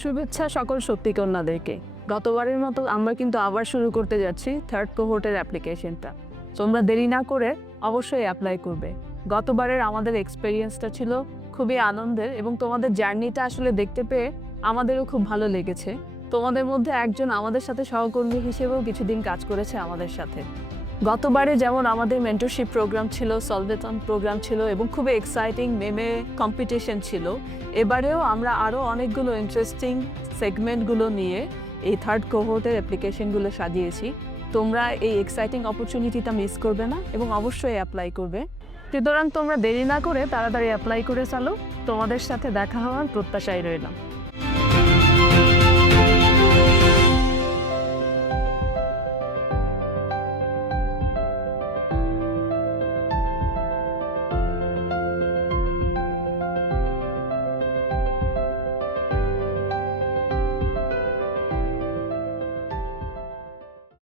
শুভেচ্ছা সকল শক্তি কন্যাদেরকে। গতবারের মতো আমরা কিন্তু আবার শুরু করতে যাচ্ছি থার্ড কোহোর্টের অ্যাপ্লিকেশনটা। তোমরা দেরি না করে অবশ্যই অ্যাপ্লাই করবে। গতবারের আমাদের এক্সপেরিয়েন্সটা ছিল খুবই আনন্দের এবং তোমাদের জার্নিটা আসলে দেখতে পেয়ে আমাদেরও খুব ভালো লেগেছে। তোমাদের মধ্যে একজন আমাদের সাথে সহকর্মী হিসেবেও কিছুদিন কাজ করেছে আমাদের সাথে। গতবারে যেমন আমাদের মেন্টরশিপ প্রোগ্রাম ছিল, সলভেথন প্রোগ্রাম ছিল এবং খুবই এক্সাইটিং মেমে কম্পিটিশন ছিল, এবারেও আমরা আরও অনেকগুলো ইন্টারেস্টিং সেগমেন্টগুলো নিয়ে এই থার্ড কোহোর্টের অ্যাপ্লিকেশনগুলো সাজিয়েছি। তোমরা এই এক্সাইটিং অপরচুনিটিটা মিস করবে না এবং অবশ্যই অ্যাপ্লাই করবে। সুতরাং তোমরা দেরি না করে তাড়াতাড়ি অ্যাপ্লাই করে চালো। তোমাদের সাথে দেখা হওয়ার প্রত্যাশায় রইলাম।